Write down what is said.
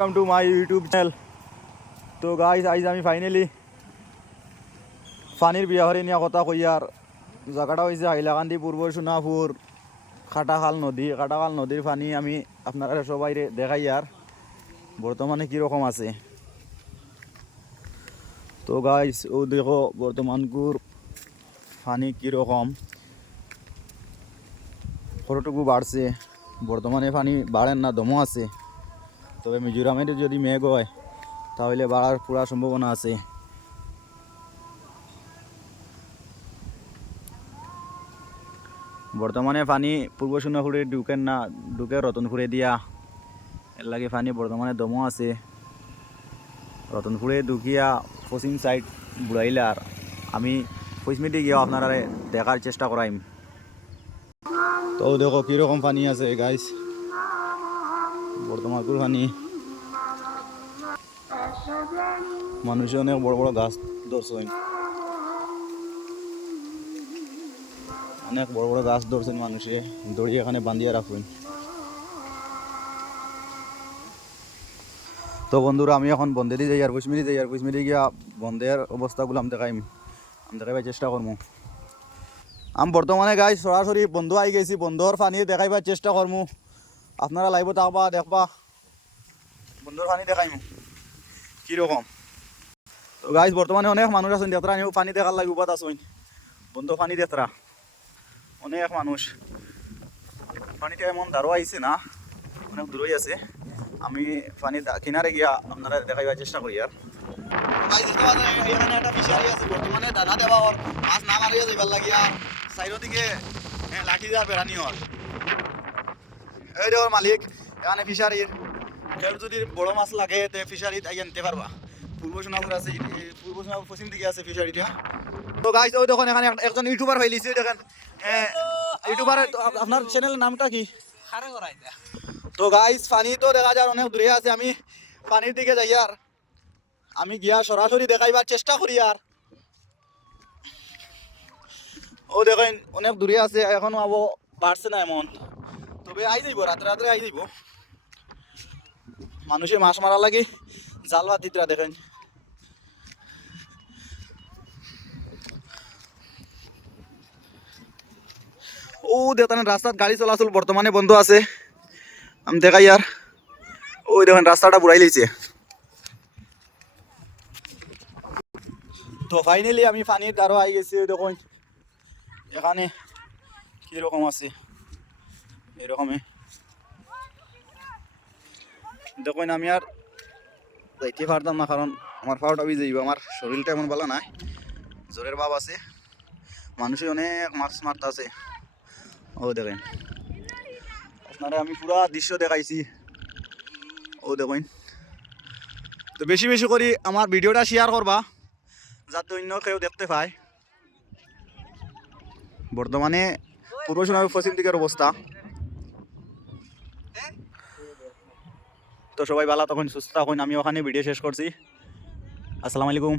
Welcome to my YouTube channel. तो guys आज আমি ফাইনালি পানির বিয়াহরে নিয়ে কথা কই। আর জায়গাটা হয়েছে হাইলাকান্দি পূর্ব সোনাপুর খাটাখাল নদীর পানি আমি আপনারা সবাই দেখাই আর বর্তমানে কীরকম আছে। তো গাইস ও দেখো বর্তমানকুর পানি কীরকম, কতটুকু বাড়ছে। বর্তমানে পানি বাড়েন না, দমও আছে। তবে মিজোরামের যদি মেঘ হয় তাহলে বাড়ার পুরা সম্ভাবনা আছে। বর্তমানে পানি পূর্ব সোনাপুরে ঢুকেন না, ঢুকে রতনপুরে দিয়া, এর লাগে পানি বর্তমানে দমও আছে। রতনপুরে ঢুকিয়া পশ্চিম সাইড বুড়াইলে আর আমি পশ্চিমে গিয়ে আপনারা দেখার চেষ্টা করাইম। তো দেখো কীরকম পানি আছে গাইস, বর্তমানপুর পানি। মানুষে অনেক বড় বড় গাছ ধরছেন, অনেক বড় বড় গাছ ধরছেন মানুষে, দড়ি এখানে বান্ধিয়ে রাখবেন। তো বন্ধুরা আমি এখন বন্ধে দিয়ে যাই আর কুশমিরি গিয়া বন্ধের অবস্থাগুলো আমি দেখাইবার চেষ্টা করবো। আমি বর্তমানে গাই সরাসরি বন্ধ আই গেছি, বন্ধর পানি দেখাইবার চেষ্টা করবো। আপনারা লাইভ থাকবা, দেখবা বন্ধর পানি দেখাইম কীরকম। তো গাইজ বর্তমানে অনেক মানুষ আছেন, দেতরা আমিও পানি দেখার লাগে উপাত আসুন। বন্ধ পানি দেতরা অনেক মানুষ, পানিটা এমন ধারো আইছে না, অনেক দূরই আছে। আমি পানি কিনারে গিয়া আপনারা দেখাইবার চেষ্টা করি। আর এখানে একটা ফিশারি আছে, বর্তমানে দানা দেওয়া ওর মাছ না মারিয়া যাইবার লাগিয়া সাইডের দিকে লাঠি দেওয়া বেড়ানি হল। এই দেখো মালিক এখানে ফিশারির, কেউ যদি বড় মাছ লাগে তে ফিশারিত আইয়া নিতে পারবা। পূর্ব সোনাপুর আছে, পূর্ব সোনাপুর পশ্চিম দিকে আছে ফিশারিটা। তো গাইজ ওই দেখুন এখানে একজন ইউটিউবার হইলিছে, দেখেন ইউটিউবার। আপনার চ্যানেলের নামটা কি? তো গাইজ পানি তো দেখা যায় অনেক দূরে আছে, আমি পানির দিকে যাই আর আমি গিয়া সরাসরি দেখাইবার চেষ্টা করি। আর ও দেখেন অনেক দূরে আছে, এখনো আবো বাড়ছে না এমন, তবে আই যাইব, রাত্রে আই যাইব। মানুষে মাছ মারা লাগে জাল বাতিতরা দেখেন। ও দেখেন রাস্তার গাড়ি চলাচল বর্তমানে বন্ধ আছে, আমি দেখাই। আর ওই দেখেন রাস্তাটা বুড়াই লইছে। তো ফাইনালি আমি পানির দ্বারা আই গেছি। দেখুন এখানে কীরকম আছে, এরকমই দেখুন। আমি আর যাইতে পারতাম না, কারণ আমার পাওয়াটা ভিজে যাইব, আমার শরীরটা এমন ভালো নাই, জ্বরের ভাব আছে। মানুষে অনেক মাছ মারতে আছে। ও দেখেন আপনারা আমি পুরা দৃশ্য দেখাইছি, ও দেখুন। তো বেশি বেশি করে আমার ভিডিওটা শেয়ার করবা যাতে অন্য কেউ দেখতে পায়। বর্তমানে পূর্ব সোনাপুর পশ্চিম দিকের অবস্থা। তো সবাই ভালো তখন সুস্থ থাকুন, আমি ওখানে ভিডিও শেষ করছি। আসসালামু আলাইকুম।